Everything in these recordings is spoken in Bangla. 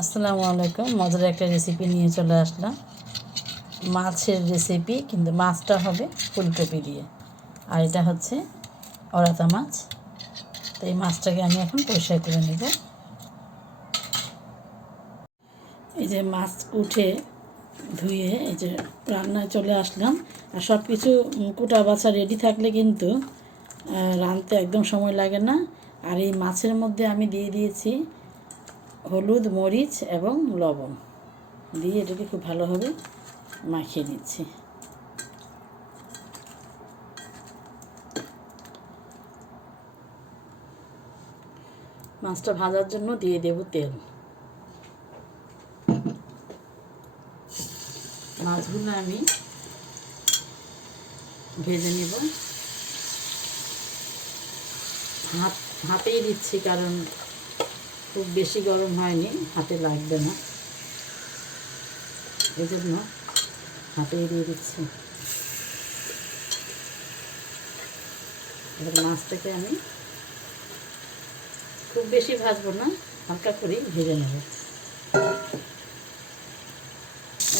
আসসালামু আলাইকুম। মজার একটা রেসিপি নিয়ে চলে আসলাম, মাছের রেসিপি, কিন্তু মাছটা হবে ফুলকপি দিয়ে। আর এটা হচ্ছে অরাতা মাছ। তো এই মাছটাকে আমি এখন পরিষ্কার করে নেব। এই যে মাছ উঠে ধুয়ে এই যে রান্নায় চলে আসলাম। আর সব কিছু কুটা বাছা রেডি থাকলে কিন্তু রাঁধতে একদম সময় লাগে না। আর এই মাছের মধ্যে আমি দিয়ে দিয়েছি হলুদ, মরিচ এবং লবণ দিয়ে এটাকে খুব ভালোভাবে মাখিয়ে নিচ্ছি। মাছটা ভাজার জন্য দিয়ে দেব তেল। মাছগুলো আমি ভেজে নেব। হাতেই দিচ্ছি, কারণ খুব বেশি গরম হয়নি, হাতে লাগবে না, এই জন্য হাতেই দিয়ে দিচ্ছি। এবার মাছটাকে আমি খুব বেশি ভাজবো না, হালকা করেই ভেজে নেব।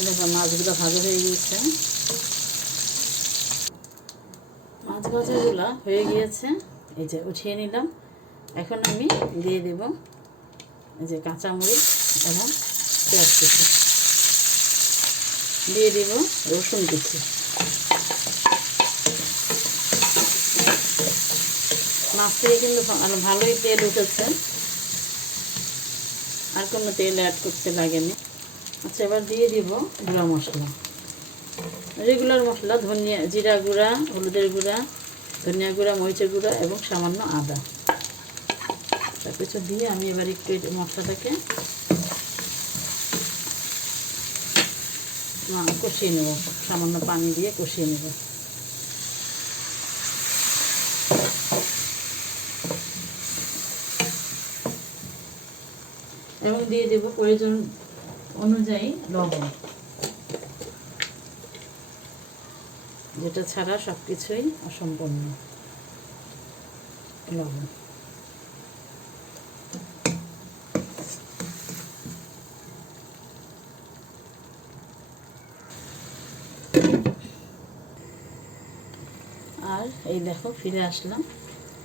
দেখো মাছগুলো ভাজা হয়ে গিয়েছে। মাছ ভাজাগুলো হয়ে গিয়েছে, এই যে উঠিয়ে নিলাম। এখন আমি দিয়ে দেব এই যে কাঁচামরিচ এবং পেঁয়াজ কুচি, দিয়ে দেব রসুন কুচি। মাছ থেকে কিন্তু ভালোই তেল উঠেছে, আর কোনো তেল অ্যাড করতে লাগেনি। আচ্ছা, এবার দিয়ে দিব গুঁড়া মশলা, রেগুলার মশলা, ধনিয়া, জিরা গুঁড়া, হলুদের গুঁড়া, ধনিয়া গুঁড়া, মরিচের গুঁড়া এবং সামান্য আদা। সব কিছু দিয়ে আমি এবার একটু মশলাটাকে কষিয়ে নেব, সামান্য পানি দিয়ে কষিয়ে নেব। এবং দিয়ে দেব প্রয়োজন অনুযায়ী লবণ, যেটা ছাড়া সব কিছুই অসম্পূর্ণ। লবণ আর এই দেখো ফিরে আসলাম,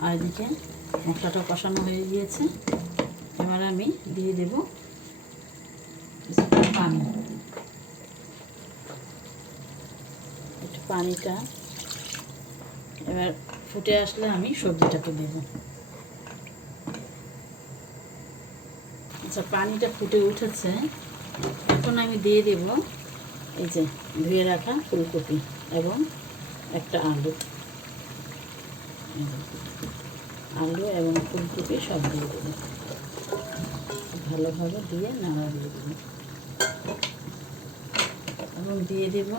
আর এদিকে মশলাটা কষানো হয়ে গিয়েছে। এবার আমি দিয়ে দেব পানি। একটু পানিটা এবার ফুটে আসলে আমি সবজিটাকে দেব। আচ্ছা, পানিটা ফুটে উঠেছে, এখন আমি দিয়ে দেব এই যে ধুয়ে রাখা ফুলকপি এবং একটা আলু। আলু এবং ফুলকপি সব দিয়ে দেব, ভালোভাবে দিয়ে নাড়া দিয়ে দেব। এবং দিয়ে দেব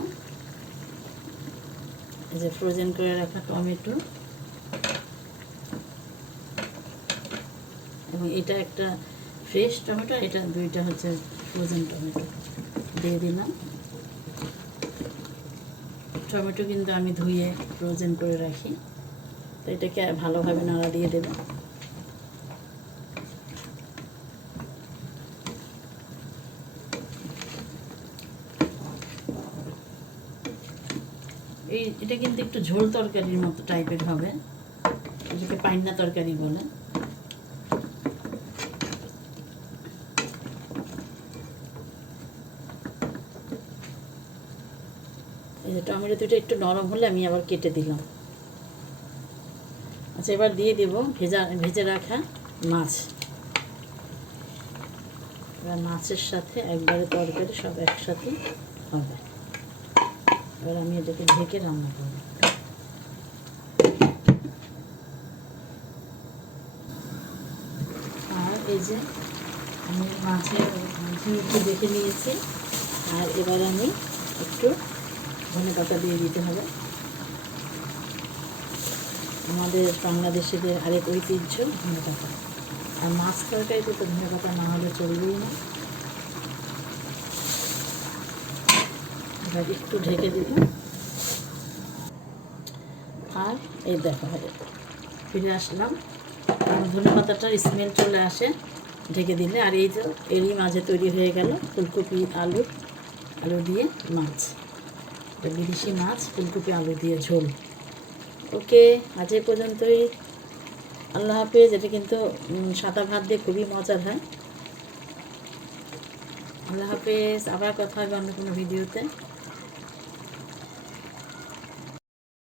এই যে ফ্রোজেন করে রাখা টমেটো, এবং এটা একটা ফ্রেশ টমেটো, এটা দুইটা হচ্ছে ফ্রোজেন টমেটো দিয়ে দিলাম। টমেটো কিন্তু আমি ধুয়ে ফ্রোজেন করে রাখি। তো এটাকে ভালোভাবে নাড়া দিয়ে দেব। এটা কিন্তু একটু ঝোল তরকারির মতো টাইপের হবে, এটাকে পাইন্না তরকারি বলে। এই যে টমেটো দুটো একটু নরম হলে আমি আবার কেটে দিলাম। আচ্ছা, এবার দিয়ে দেব ভেজে রাখা মাছ। এবার মাছের সাথে একবারে তরকারি সব একসাথে হবে। এবার আমি এটাকে ঢেকে রান্না করব। আর এই যে আমি মাছের একটু দেখে নিয়েছি, আর এবার আমি একটু ধনেপাতা দিয়ে দিতে হবে। আমাদের বাংলাদেশিদের আরেক ঐতিহ্য ধনেপাতা, আর মাছ তরকারিতে তো ধনেপাতা না হলে চলবেই না। এবার একটু ঢেকে দেব। আর এই দেখো ফিরে আসলাম, ধনেপাতাটার স্মেল চলে আসে, ঢেকে দিলে। আর এই যে এরই মাঝে তৈরি হয়ে গেল ফুলকপি আলু দিয়ে মাছ, বিদেশি মাছ ফুলকপি আলু দিয়ে ঝোল। ওকে, আজ এ পর্যন্তই। আল্লাহ হাফেজ। এটা কিন্তু সাদা ভাত দিয়ে খুবই মজার হয়। আল্লাহ হাফেজ, আবার কথা হবে অন্য কোনো ভিডিওতে।